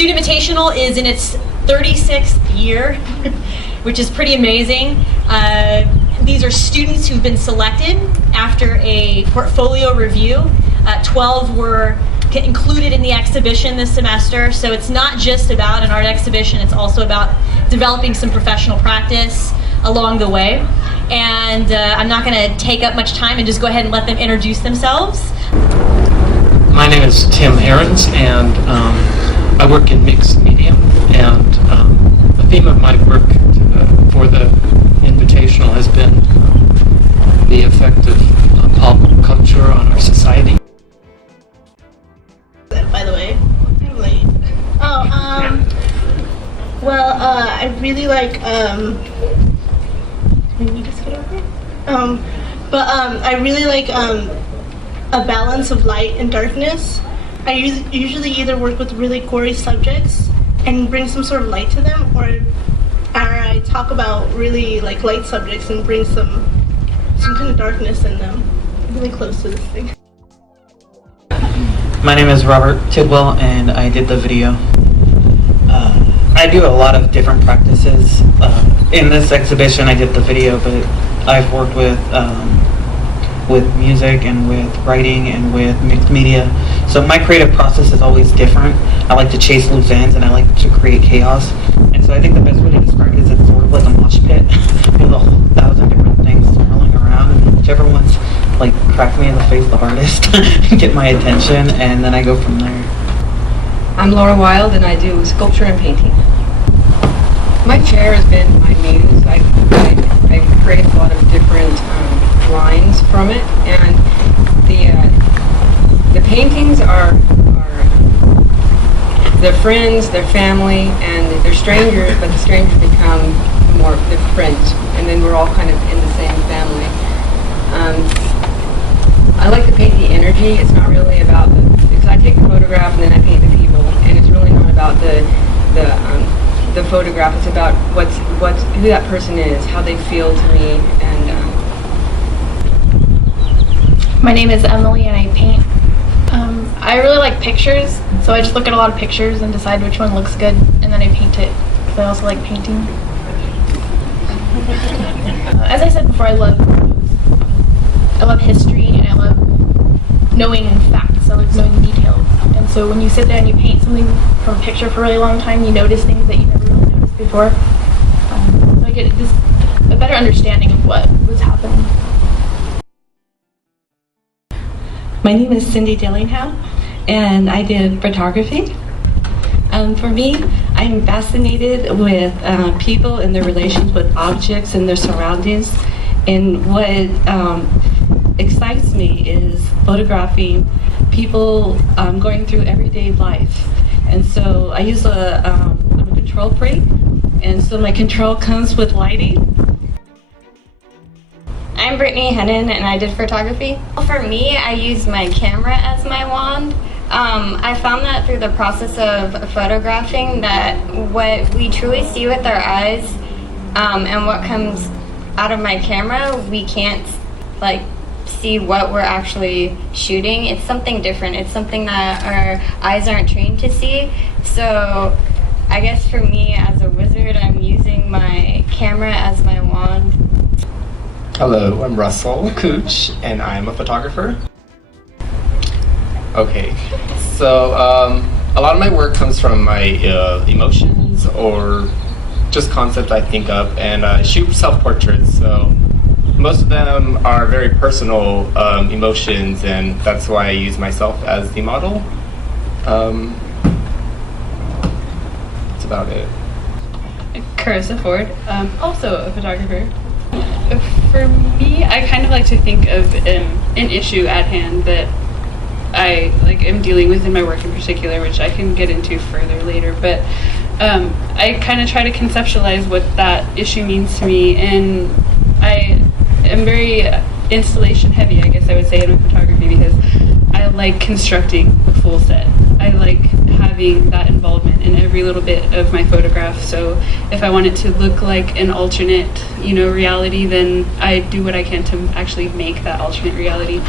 Student Invitational is in its 36th year, which is pretty amazing. These are students who've been selected after a portfolio review. 12 were included in the exhibition this semester, so it's not just about an art exhibition, it's also about developing some professional practice along the way. And I'm not going to take up much time and just go ahead and let them introduce themselves. My name is Tim Ahrens, and I work in mixed media, and the theme of my work for the Invitational has been the effect of pop culture on our society. By the way, I'm late. I really like, maybe just get over? I really like, a balance of light and darkness. I usually either work with really gory subjects and bring some sort of light to them, or I talk about really like light subjects and bring some kind of darkness in them. I'm really close to this thing. My name is Robert Tidwell, and I did the video. I do a lot of different practices. In this exhibition I did the video, but I've worked with music and with writing and with mixed media. So my creative process is always different. I like to chase loose ends and I like to create chaos. And so I think the best way to describe it is it's sort of like a mosh pit with a whole 1,000 different things swirling around, and whichever one's like crack me in the face the hardest get my attention, and then I go from there. I'm Laura Wild, and I do sculpture and painting. My chair has been my muse. I create a lot of different lines from it, and the paintings are they're friends, they're family, and they're strangers, but the strangers become more they're friends, and then we're all kind of in the same family. I like to paint the energy. It's not really about because I take the photograph and then I paint the people, and it's really not about the photograph. It's about who that person is, how they feel to me, and. My name is Emily, and I paint. I really like pictures, so I just look at a lot of pictures and decide which one looks good, and then I paint it. Because I also like painting. As I said before, I love history, and I love knowing facts. I like knowing details. And so when you sit there and you paint something from a picture for a really long time, you notice things that you never really noticed before. So I get just a better understanding of what was happening. My name is Cindy Dillingham, and I did photography. For me, I'm fascinated with people and their relations with objects and their surroundings. And what excites me is photographing people going through everyday life. And so I use I'm a control freak, and so my control comes with lighting. I'm Brittany Hennon, and I did photography. For me, I use my camera as my wand. I found that through the process of photographing that what we truly see with our eyes and what comes out of my camera, we can't see what we're actually shooting. It's something different. It's something that our eyes aren't trained to see. So I guess for me as a wizard, I'm using my camera as my wand. Hello, I'm Russell Cooch, and I'm a photographer. Okay, so a lot of my work comes from my emotions or just concepts I think of, and I shoot self-portraits, so most of them are very personal emotions, and that's why I use myself as the model. That's about it. Carissa Ford, also a photographer. For me, I kind of like to think of an issue at hand that I am dealing with in my work in particular, which I can get into further later, but I kind of try to conceptualize what that issue means to me, and I am very installation heavy, I guess I would say, in my photography, because I like constructing the full set. I like having that involvement in every little bit of my photograph, so if I want it to look like an alternate, reality, then I do what I can to actually make that alternate reality.